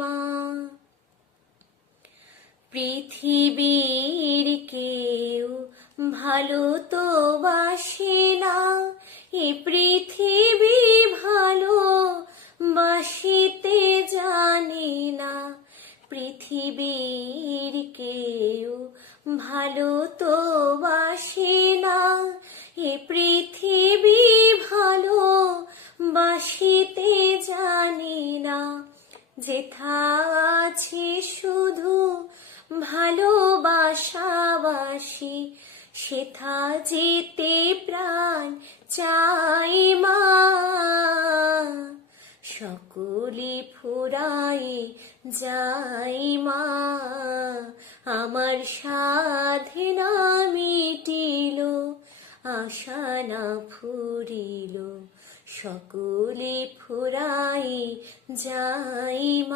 মা পৃথিবীর কেউ ভালো তো বাসে না, এ পৃথিবী ভালো বাসিতে জানে না। পৃথিবীর কেউ ভালো তো বাসে না, এ পৃথিবী ভালো বাসিতে জানে না। যেথা আছে শুধু ভালোবাসাবাসি, সেথা যেতে প্রাণ চাই মা। সকলে ফুরায় যাই মা, আমার সাধনা মিটিল, আশা না ফুরিল। সকলে ফুরায় যাই মা।